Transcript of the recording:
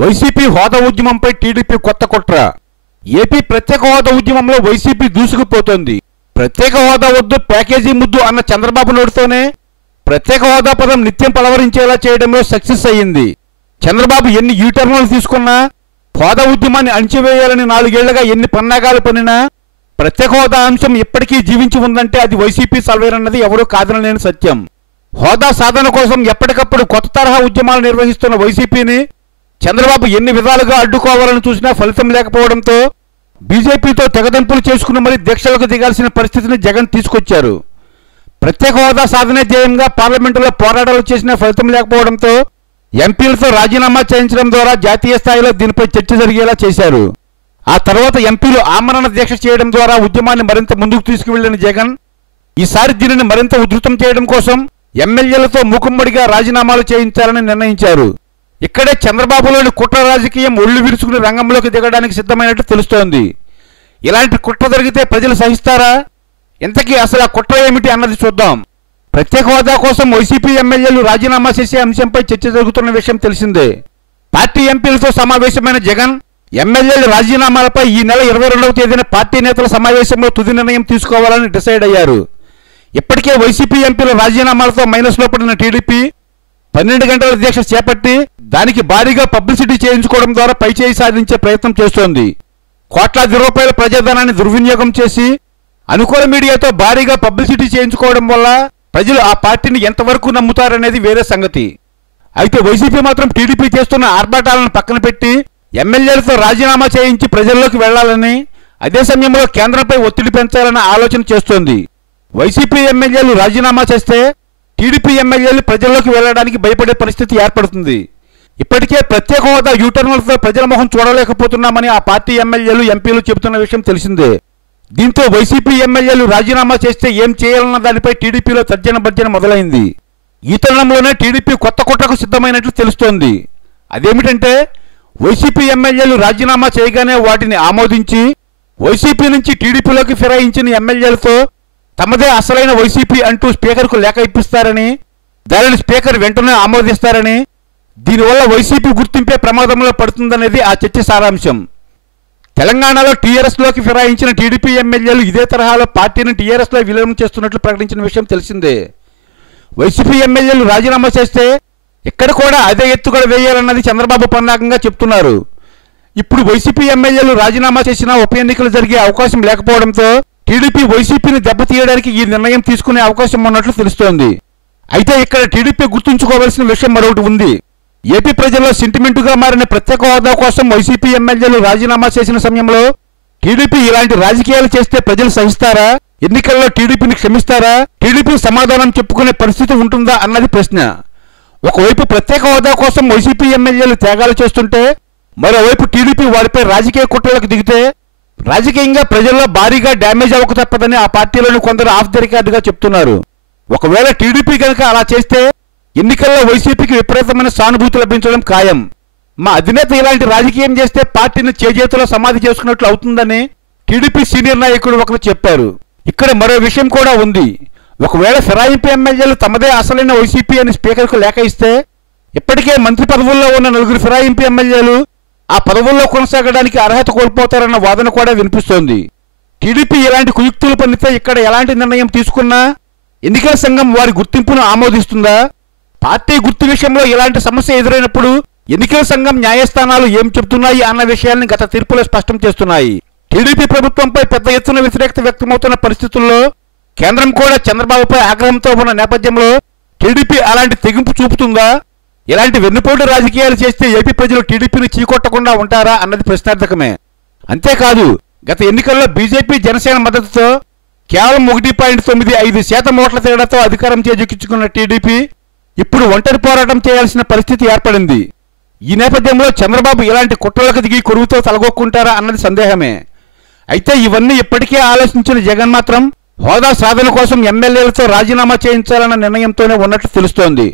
YCP హోదా ఉద్యమంపై TDP కొత్త కుట్ర. ఏపీ ప్రత్యేక హోదా ఉద్యమంలో వైసీపీ దూసుకుపోతోంది. ప్రత్యేక హోదా వద్దు ప్యాకేజీ ముద్దు అన్న చంద్రబాబు నోటితోనే ప్రత్యేక హోదా పదం నిత్యం పలవరించేలా చేయడంలో సక్సెస్ అయ్యింది. చంద్రబాబు ఎన్ని యూటర్న్లు తీసుకున్నా హోదా ఉద్యమాన్ని అణిచివేయాలని నాలుగేళ్ళుగా ఎన్ని పన్నాగాలు పనినా ప్రత్యేక హోదా అంశం ఇప్పటికీ జీవించి ఉందంటే అది వైసీపీ సర్వేరన్నది ఎవరూ కాదనలేని సత్యం. హోదా సాధన కోసం ఎప్పటికప్పుడు కొత్త తరహా ఉద్యమాలు నిర్వహిస్తున్న వైసీపీని చంద్రబాబు ఎన్ని విధాలుగా అడ్డుకోవాలని చూసినా ఫలితం లేకపోవడంతో బీజేపీతో తెగదెంపులు చేసుకుని మరీ దీక్షలకు దిగాల్సిన పరిస్థితిని జగన్ తీసుకొచ్చారు. ప్రత్యేక హోదా సాధనే ధ్యేయంగా పార్లమెంటులో పోరాటాలు చేసిన ఫలితం లేకపోవడంతో ఎంపీలతో రాజీనామా చేయించడం ద్వారా జాతీయ స్థాయిలో దీనిపై చర్చ జరిగేలా చేశారు. ఆ తర్వాత ఎంపీలు ఆమరణ దీక్ష చేయడం ద్వారా ఉద్యమాన్ని మరింత ముందుకు తీసుకువెళ్ళిన జగన్ ఈసారి దీనిని మరింత ఉధృతం చేయడం కోసం ఎమ్మెల్యేలతో మూకుమ్మడిగా రాజీనామాలు చేయించాలని నిర్ణయించారు. ఇక్కడే చంద్రబాబులోని కుట్ర రాజకీయం ఒళ్ళు విరుచుకుని రంగంలోకి దిగడానికి సిద్ధమైనట్టు తెలుస్తోంది. ఇలాంటి కుట్ర జరిగితే ప్రజలు సహిస్తారా? ఇంతకీ అసలు ఆ కుట్ర ఏమిటి అన్నది చూద్దాం. ప్రత్యేక హోదా కోసం వైసీపీ ఎమ్మెల్యేలు రాజీనామా చేసే అంశంపై చర్చ జరుగుతున్న విషయం తెలిసిందే. పార్టీ ఎంపీలతో సమావేశమైన జగన్ ఎమ్మెల్యేల రాజీనామాలపై ఈ నెల ఇరవై రెండవ తేదీన పార్టీ నేతల సమావేశంలో తుది నిర్ణయం తీసుకోవాలని డిసైడ్ అయ్యారు. ఇప్పటికే వైసీపీ ఎంపీల రాజీనామాలతో మైనస్లో పడిన టీడీపీ పన్నెండు గంటల దీక్ష చేపట్టి దానికి భారీగా పబ్లిసిటీ చేయించుకోవడం ద్వారా పైచేయి సాధించే ప్రయత్నం చేస్తోంది. కోట్లాది రూపాయల ప్రజాధనాన్ని దుర్వినియోగం చేసి అనుకూల మీడియాతో భారీగా పబ్లిసిటీ చేయించుకోవడం వల్ల ప్రజలు ఆ పార్టీని ఎంతవరకు నమ్ముతారనేది వేరే సంగతి. అయితే వైసీపీ మాత్రం టీడీపీ చేస్తున్న ఆర్భాటాలను పక్కన పెట్టి ఎమ్మెల్యేలతో రాజీనామా చేయించి ప్రజల్లోకి వెళ్ళాలని అదే సమయంలో కేంద్రంపై ఒత్తిడి పెంచాలన్న ఆలోచన చేస్తోంది. వైసీపీ ఎమ్మెల్యేలు రాజీనామా చేస్తే టీడీపీ ఎమ్మెల్యేలు ప్రజల్లోకి వెళ్ళడానికి భయపడే పరిస్థితి ఏర్పడుతుంది. ఇప్పటికే ప్రత్యేక హోదా యూటర్న్లతో ప్రజల మొహం చూడలేకపోతున్నామని ఆ పార్టీ ఎమ్మెల్యేలు ఎంపీలు చెబుతున్న విషయం తెలిసిందే. దీంతో వైసీపీ ఎమ్మెల్యేలు రాజీనామా చేస్తే ఏం చేయాలన్న దానిపై టీడీపీలో తర్జన భర్జన మొదలైంది. ఈ తరుణంలోనే టీడీపీ కొత్త కుట్రకు సిద్ధమైనట్లు తెలుస్తోంది. అదేమిటంటే వైసీపీ ఎమ్మెల్యేలు రాజీనామా చేయగానే వాటిని ఆమోదించి వైసీపీ నుంచి టీడీపీలోకి ఫిరాయించిన ఎమ్మెల్యేలతో తమదే అసలైన వైసీపీ అంటూ స్పీకర్కు లేఖ ఇప్పిస్తారని దానిని స్పీకర్ వెంటనే ఆమోదిస్తారని దీనివల్ల వైసీపీ గుర్తింపే ప్రమాదంలో పడుతుందనేది ఆ చర్చ సారాంశం. తెలంగాణలో టీఆర్ఎస్లోకి ఫిరాయించిన టీడీపీ ఎమ్మెల్యేలు ఇదే తరహాలో పార్టీని టీఆర్ఎస్లో విలీనం చేస్తున్నట్లు ప్రకటించిన విషయం తెలిసిందే. వైసీపీ ఎమ్మెల్యేలు రాజీనామా చేస్తే ఇక్కడ కూడా అదే ఎత్తుగడ వేయాలన్నది చంద్రబాబు పన్నాకంగా చెప్తున్నారు. ఇప్పుడు వైసీపీ ఎమ్మెల్యేలు రాజీనామా చేసినా ఉప ఎన్నికలు జరిగే అవకాశం లేకపోవడంతో టీడీపీ వైసీపీని దెబ్బతీయడానికి ఈ నిర్ణయం తీసుకునే అవకాశం ఉన్నట్లు తెలుస్తోంది. అయితే ఇక్కడ టీడీపీ గుర్తుంచుకోవాల్సిన విషయం మరొకటి ఉంది. ఏపీ ప్రజల్లో సెంటిమెంటుగా మారిన ప్రత్యేక హోదా కోసం వైసీపీ ఎమ్మెల్యేలు రాజీనామా చేసిన సమయంలో టీడీపీ ఇలాంటి రాజకీయాలు చేస్తే ప్రజలు సహిస్తారా? ఎన్నికల్లో టీడీపీని క్షమిస్తారా? టీడీపీ సమాధానం చెప్పుకునే పరిస్థితి ఉంటుందా అన్నది ప్రశ్న. ఒకవైపు ప్రత్యేక హోదా కోసం వైసీపీ ఎమ్మెల్యేలు త్యాగాలు చేస్తుంటే మరోవైపు టీడీపీ వారిపై రాజకీయ కుట్రలకు దిగితే రాజకీయంగా ప్రజల్లో భారీగా డ్యామేజ్ అవ్వక తప్పదని ఆ పార్టీలోని కొందరు ఆఫ్ ది రికార్డుగా చెప్తున్నారు. ఒకవేళ టీడీపీ కనుక అలా చేస్తే ఎన్నికల్లో వైసీపీకి విపరీతమైన సానుభూతి లభించడం ఖాయం. మా అధినేత ఇలాంటి రాజకీయం చేస్తే పార్టీని చేజేతులో సమాధి చేసుకున్నట్లు అవుతుందని టీడీపీ సీనియర్ నాయకుడు ఒకరు చెప్పారు. ఇక్కడ మరో విషయం కూడా ఉంది. ఒకవేళ ఫిరాయింపు ఎమ్మెల్యేలు తమదే అసలైన వైసీపీ అని స్పీకర్కు లేఖ ఇస్తే ఇప్పటికే మంత్రి పదవుల్లో ఉన్న నలుగురు ఫిరాయింపు ఎమ్మెల్యేలు ఆ పదవుల్లో కొనసాగడానికి అర్హత కోల్పోతారన్న వాదన కూడా వినిపిస్తోంది. టీడీపీ ఇలాంటి కుయుక్తులు పన్నితే ఇక్కడ ఎలాంటి నిర్ణయం తీసుకున్నా ఎన్నికల సంఘం వారి గుర్తింపును ఆమోదిస్తుందా? పార్టీ గుర్తు విషయంలో ఇలాంటి సమస్య ఎదురైనప్పుడు ఎన్నికల సంఘం న్యాయస్థానాలు ఏం చెబుతున్నాయి అన్న విషయాన్ని గత తీర్పులో స్పష్టం చేస్తున్నాయి. టీడీపీ ప్రభుత్వంపై పెద్ద ఎత్తున వ్యతిరేకత వ్యక్తమవుతున్న పరిస్థితుల్లో కేంద్రం కూడా చంద్రబాబుపై ఆగ్రహంతో ఉన్న నేపథ్యంలో టీడీపీ అలాంటి తెగింపు చూపుతుందా? ఇలాంటి వెన్నుపోటు రాజకీయాలు చేస్తే ఏపీ ప్రజలు టీడీపీని చీకొట్టకుండా ఉంటారా అన్నది ప్రశ్నార్థకమే. అంతేకాదు గత ఎన్నికల్లో బీజేపీ జనసేన మద్దతుతో కేవలం ఒకటి పాయింట్ తొమ్మిది ఐదు శాతం ఓట్ల తేడాతో అధికారం చేజిక్కించుకున్న టీడీపీ ఇప్పుడు ఒంటరి పోరాటం చేయాల్సిన పరిస్థితి ఏర్పడింది. ఈ నేపథ్యంలో చంద్రబాబు ఇలాంటి కుట్రలకు దిగి కొరువుతో తలగొక్కుంటారా అన్నది సందేహమే. అయితే ఇవన్నీ ఇప్పటికే ఆలోచించిన జగన్ మాత్రం హోదా సాధన కోసం ఎమ్మెల్యేలతో రాజీనామా చేయించాలన్న నిర్ణయంతోనే ఉన్నట్లు తెలుస్తోంది.